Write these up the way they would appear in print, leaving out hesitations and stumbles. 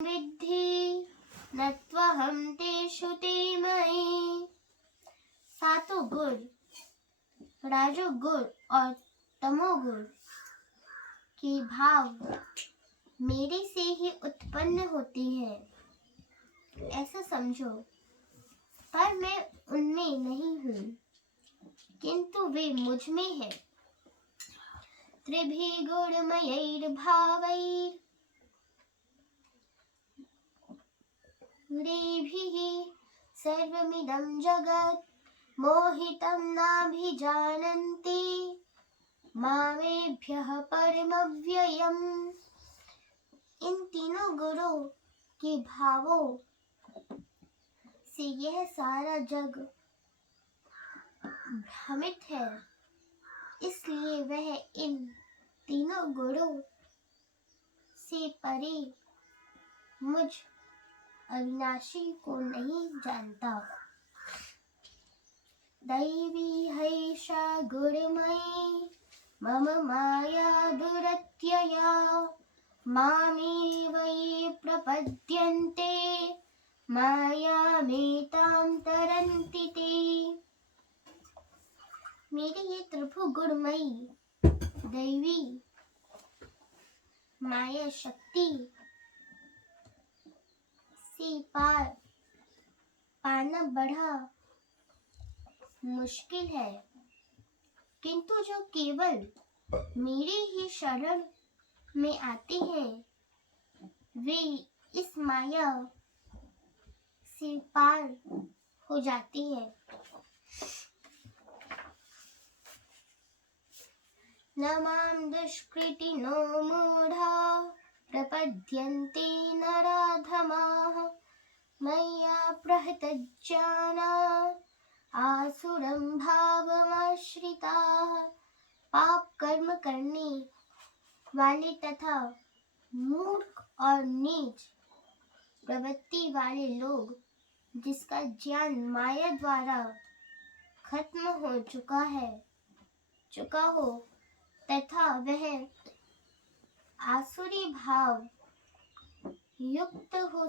विद्धि न त्वहं तेषु ते मयि। सातों गुण, राजोगुण और तमोगुण के भाव मेरे से ही उत्पन्न होते हैं, ऐसा समझो। पर मैं उनमें नहीं हूँ, किंतु वे मुझ में हैं। त्रिभिः गुणमयैर्भावैर् रेभिः सर्वमिदं जगत् मोहितं नाभिजानन्ति मामेभ्यः परमव्ययम्। इन तीनों गुणों के भावों से यह सारा जग भ्रमित है, इसलिए वह इन तीनों गुणों से परे मुझ अविनाशी को नहीं जानता। दैवी हैषा गुणमयी मम माया दुरत्यया मामेव ये प्रपद्यन्ते मायामेतां तरन्ति ते। मेरी ये त्रिभु गुणमयी दैवी माया शक्ति से पार पाना बड़ा मुश्किल है, किंतु जो केवल मेरे ही शरण में आते हैं वे इस माया से पार हो जाती है। न मां दुष्कृतिनो मूढा प्रपद्यन्ते नराधमाः मय्या प्रहतज्ञाना आसुरं भावमाश्रिताः। पाप कर्म करने वाले तथा मूर्ख और नीच प्रवृत्ति वाले लोग, जिसका ज्ञान माया द्वारा खत्म हो चुका हो तथा वह आसुरी भाव युक्त हो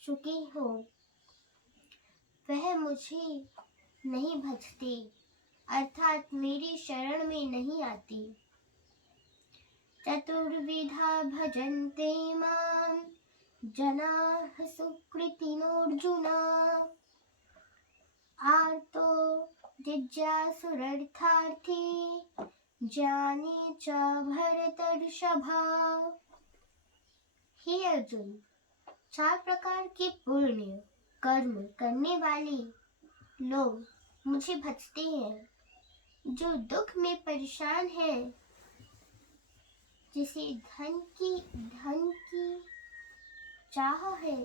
चुकी हो, वह मुझे नहीं भजते, अर्थात मेरी शरण में नहीं आती। चतुर्विधा भजन्ते मां जनाः सुकृतिनोऽर्जुन आर्तो जिज्ञासुरर्थार्थी ज्ञानी च भरतर्षभा। हे अर्जुन, चार प्रकार के पुण्य कर्म करने वाले लोग मुझे भजते हैं। जो दुख में परेशान है, जिसे धन की चाह है,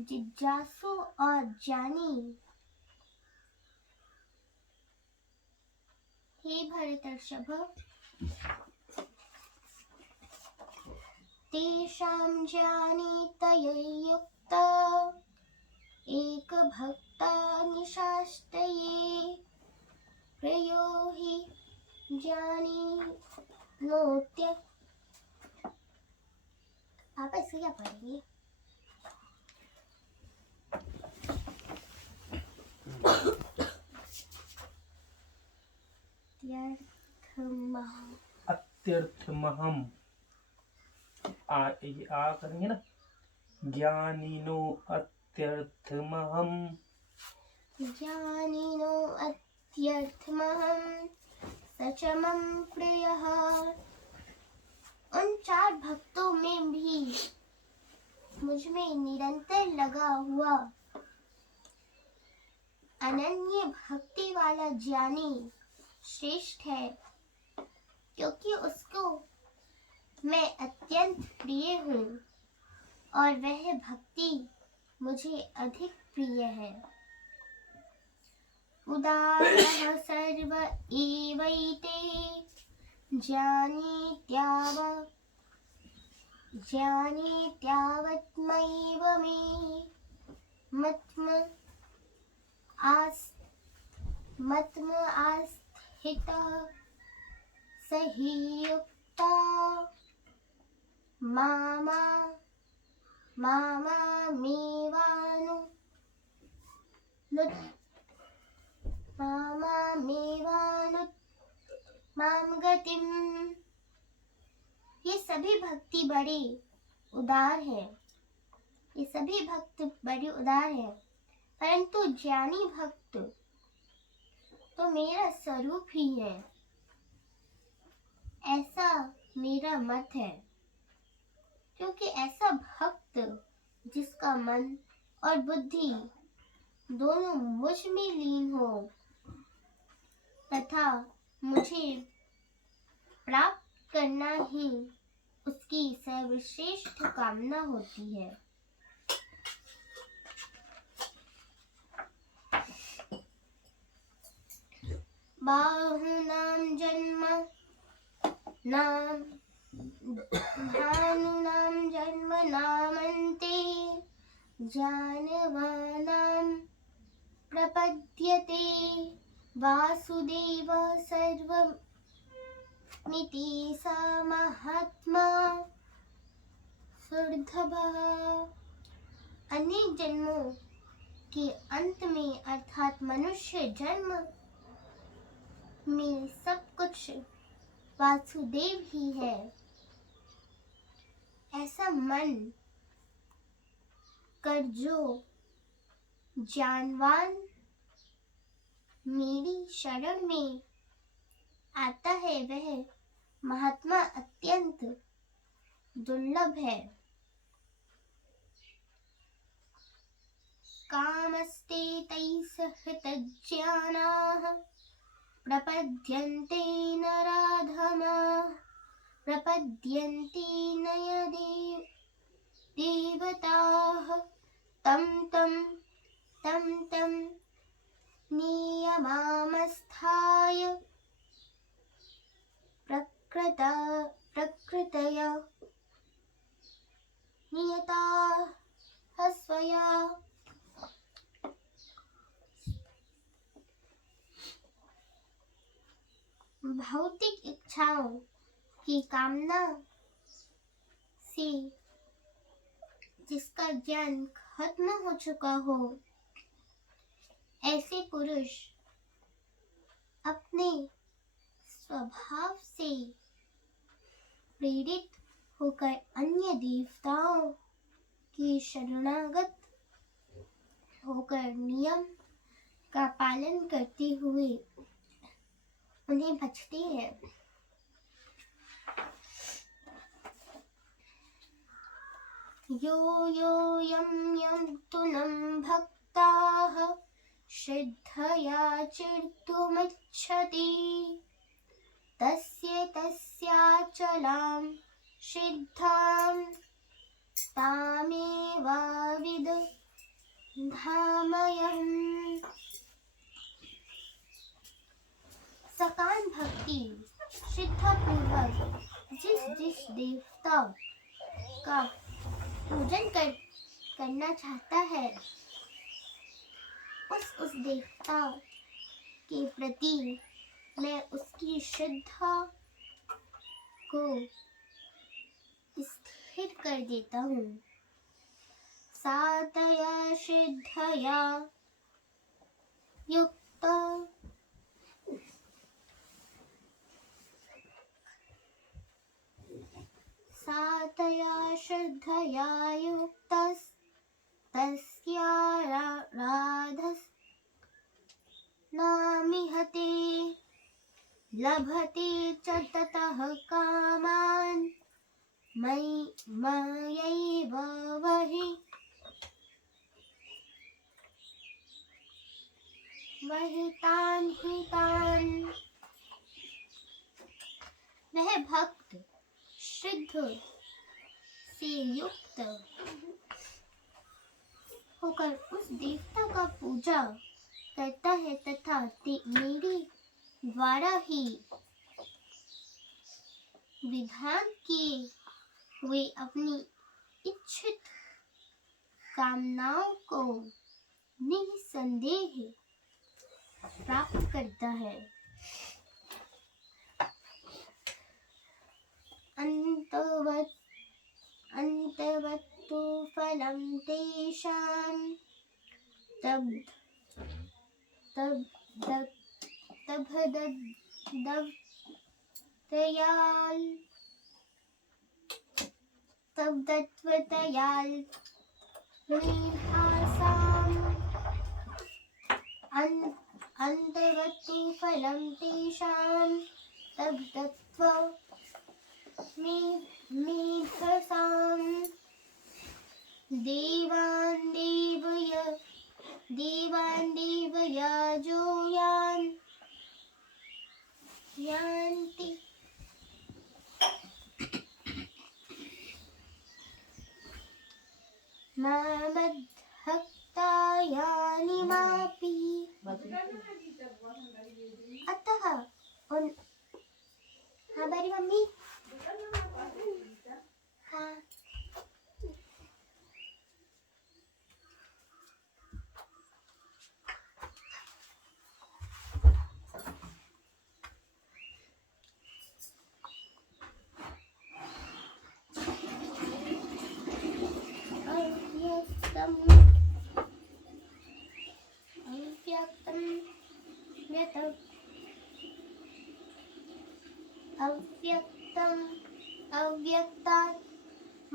जिज्ञासु और ज्ञानी। हे भरतर्षभ, तेषां ज्ञानी तययुक्त एक भक्ता निशास्तये प्रयो हि ज्ञानी नोत्य। पापा इसको क्या पढ़ेंगे? अत्यर्थमहम् आ करेंगे ना, ज्ञानिनो अत्यर्थमहम्। ज्ञानिनो अत्यर्थमहम् सचमं प्रियः। उन चार भक्तों में भी मुझ में निरंतर लगा हुआ अनन्य भक्ति वाला ज्ञानी श्रेष्ठ है, क्योंकि उसको मैं अत्यंत प्रिय हूँ और वह भक्ति मुझे अधिक प्रिय है। उदारः सर्व एवैते ज्ञानीत्यावत्मैव मे मत्म आस्थितः स हि युक्ता मामा मामामेवानु मामामेवानु माम गतिम। ये सभी भक्ति बड़े उदार है, ये सभी भक्त बड़े उदार है, परंतु ज्ञानी भक्त तो मेरा स्वरूप ही है, ऐसा मेरा मत है। क्योंकि ऐसा भक्त जिसका मन और बुद्धि दोनों मुझ में लीन हो तथा मुझे प्राप्त करना ही उसकी सर्वश्रेष्ठ कामना होती है। बाहुनां जन्म नाम भानुनां जन्म नामन्ते जानवानां प्रपद्यते वासुदेव सर्वमिति सा महात्मा सुर्धभः। अनेक जन्मों के अंत में अर्थात मनुष्य जन्म में सब कुछ वासुदेव ही है, ऐसा मन कर जो जानवान मेरी शरण में आता है वह महात्मा अत्यंत दुर्लभ है। कामस्ते तैः हृतज्ञानाः प्रपद्यन्ते नराधमाः प्रपद्यन्ते देवताः तं तं नियमामस्थाय प्रकृतया नियताः स्वया। भौतिक इच्छाओं की कामना से जिसका ज्ञान खत्म हो चुका हो, ऐसे पुरुष अपने स्वभाव से प्रेरित होकर अन्य देवताओं की शरणागत होकर नियम का पालन करते हुए उन्हें भजते हैं। यो यं तुनं भक्ताः श्रद्धया चिर्तुमिच्छति तस्याचलां सिद्धां तामेवाविदधाम्यहम्। सकाम भक्ति श्रद्धापूर्वक जिस देवता का पूजन करना चाहता है, उस देवता के प्रति मैं उसकी श्रद्धा को स्थिर कर देता हूँ। सातया श्रद्धया युक्त सातया श्रद्धया युक्तस्तस्या राधस्नामिहते लभते च ततः कामान् मयैव वहितान् हितान्। वह भक्त शुद्ध से युक्त होकर उस देवता का पूजा करता है तथा मेरे द्वारा ही विधान किए हुए अपनी इच्छित कामनाओं को निसंदेह प्राप्त करता है। तत्वतु फलं तेषां तब तब तभदत्तयाल् तब्दत्वतयाल् मीहासाम् अन्तवत्तु फलं तेषां तब्दत्व मीहसाम् देवान् देवयाजो यान्ति मामद्भक्ता यानिमापि अतः हमारी मम्मी हाँ अव्यक्तात्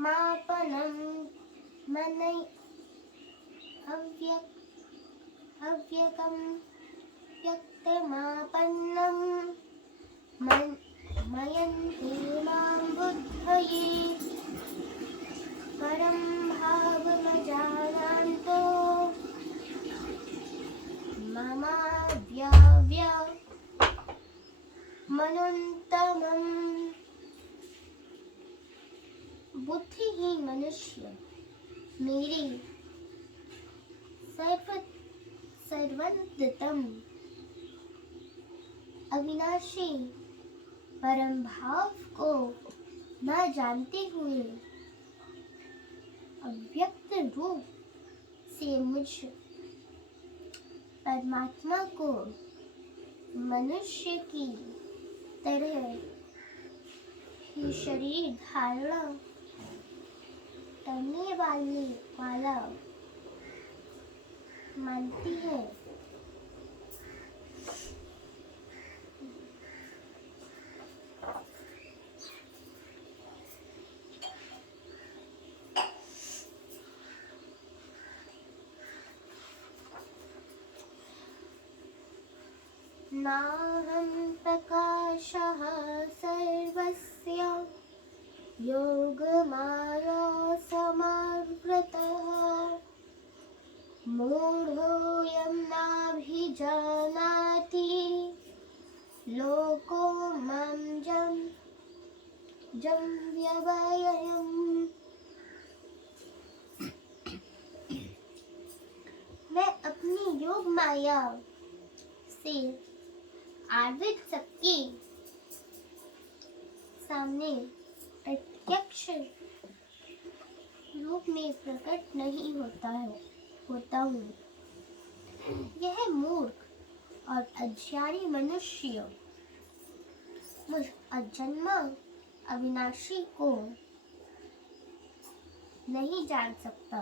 मापनं मनै अव्यक्तं व्यक्तमापन्नं मयन्ते मां बुद्धये परं भावमजानन्तो मनोन्तमम् बुद्धिहीन मनुष्य मेरे सर्वोत्तम अविनाशी परम भाव को न जानते हुए अव्यक्त रूप से मुझ परमात्मा को मनुष्य की तरह ही शरीर धारण करने वाला मानती है। नाहं प्रकाशः सर्वस्य योगमाया समावृतः मूढोऽयं नाभिजानाति लोको मां जं व्यवयम्। मैं अपनी योग माया से आवृत सबके सामने प्रत्यक्ष रूप में प्रकट नहीं होता हूँ। यह मूर्ख और अज्ञानी मनुष्य मुझ अजन्मा अविनाशी को नहीं जान सकता।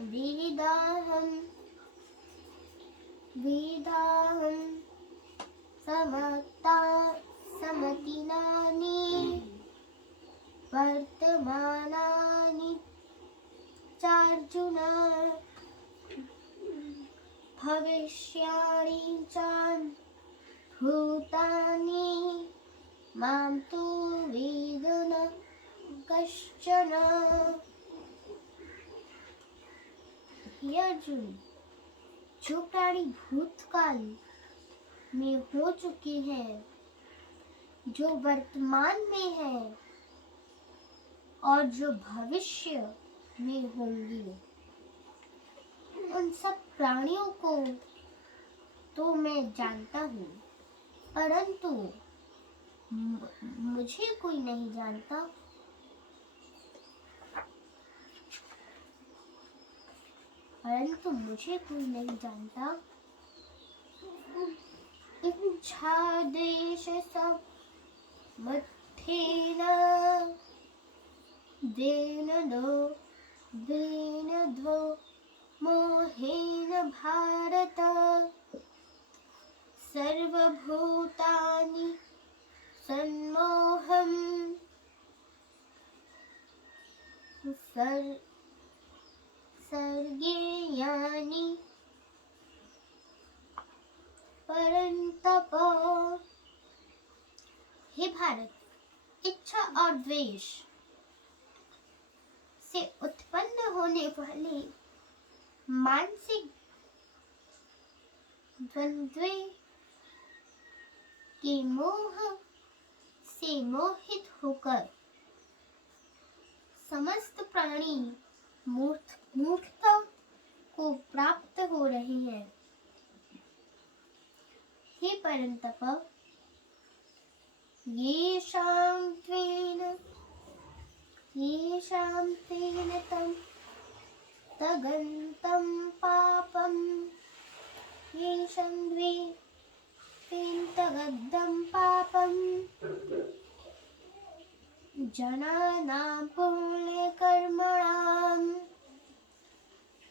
वेदाहं समतिनानि वर्तमानानि चार्जुन भविष्याणि च भूतानि मां तु वेद न कश्चन। हे अर्जुन, जो प्राणी भूतकाल में हो चुके हैं, जो वर्तमान में है और जो भविष्य में होंगे, उन सब प्राणियों को तो मैं जानता हूँ, परंतु मुझे कोई नहीं जानता। इच्छादेश सब पार्थेन द्वेनद्वो मोहेन भारत सर्वभूतानि सम्मोहम् सर्गेयानि परन्तप। हे भारत, इच्छा और द्वेष से उत्पन्न होने वाले मानसिक द्वंद्व के मोह से मोहित होकर समस्त प्राणी मूर्खता को प्राप्त हो रहे हैं। हे परंतप, येषां त्वेन तं तगन्तं पापं येषां त्वेन तगद्धं पापं जनानां पुण्यकर्मणां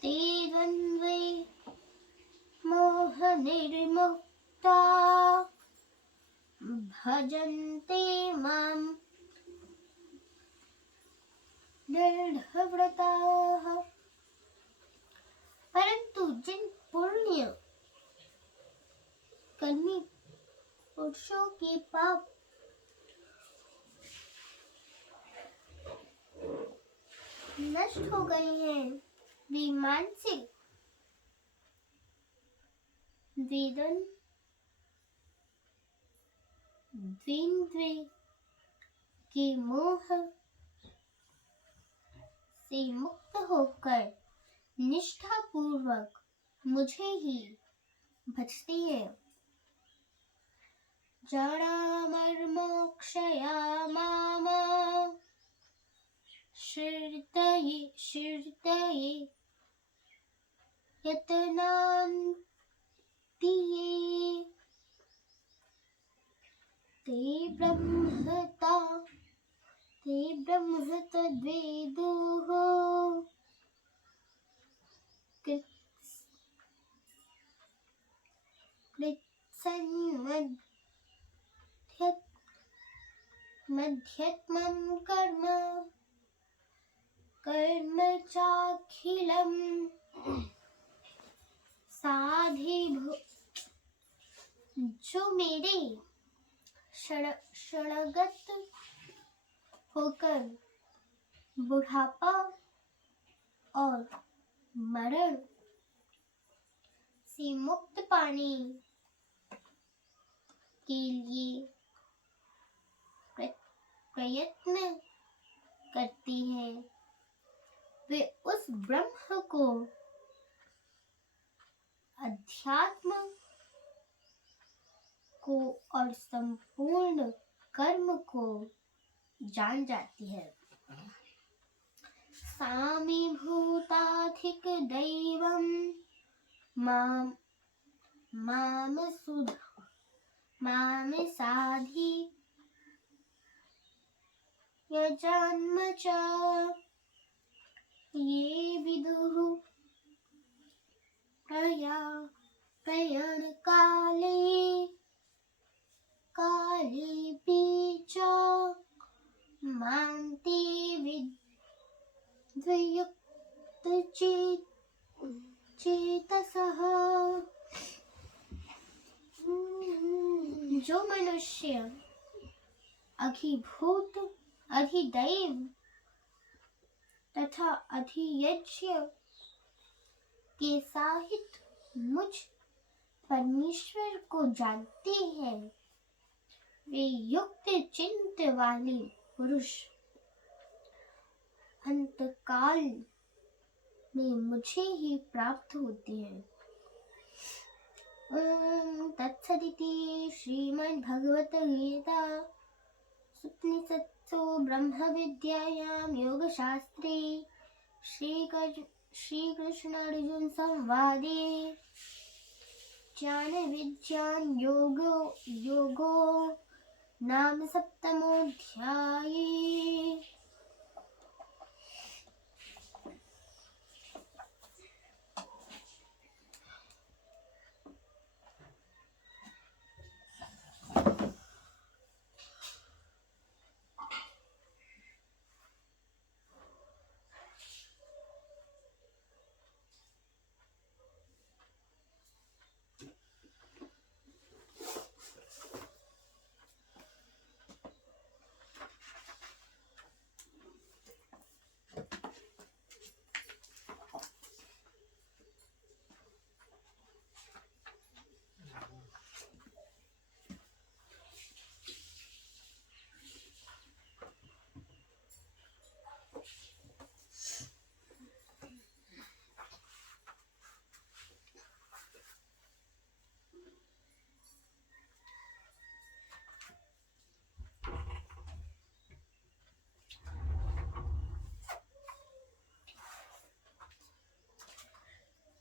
ते द्वन्द्वे मोहनिर्मुक्ता भजन्ते मां दृढ़व्रताः। परंतु जिन पुण्य कर्मी पुरुषों के पाप नष्ट हो गए हैं, वे मानसिक द्वंद्व के मोह से मुक्त होकर निष्ठा पूर्वक मुझे ही भजते हैं। जरामरमोक्षया माम श्रितये यतनान्ति ये ते ब्रह्मतद्वेदुः कृत्स्नमध्यत्मं कर्म चाखिलम् साधिभूत। जो मेरे क्षणगत होकर बुढ़ापा और मरण से मुक्त पाने के लिए प्रयत्न करती हैं, वे उस ब्रह्म को, अध्यात्म को और संपूर्ण कर्म को जान जाती है। सामी भूताधिक दैवम माम साधि यजन्म च ये विदुः प्रयाण काले च मान्ति विद्युक्त चेतसः। जो मनुष्य अधिभूत, अधिदैव तथा अधियज्ञ के साहित मुझ परमेश्वर को जानते हैं, वे युक्त चिंत वाले पुरुष अंतकाल में मुझे ही प्राप्त होते हैं। ओम तत्सदिति श्रीमद्भगवद्गीता उपनिषत्सु ब्रह्म विद्यायां योगशास्त्रे श्रीकृष्ण अर्जुन संवादे ज्ञान विज्ञान योगो नाम सप्तमोऽध्याये।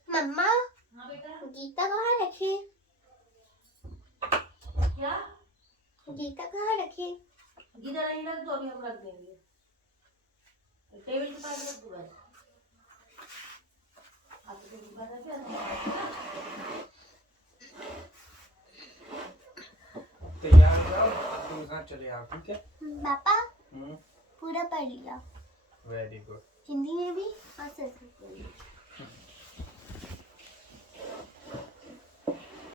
मम्मा, हाँ बेटा। गीता कहाँ रखी? क्या? गीता कहाँ रखी? इधर नहीं रख दो, अभी हम रख देंगे। टेबल के पास रख दो बस। आप तो दुकान रख दो। तैयार रहो, तुम साथ चले आओ, ठीक है? पापा पूरा पढ़ लिया। Very good. हिंदी में भी और संस्कृत में भी।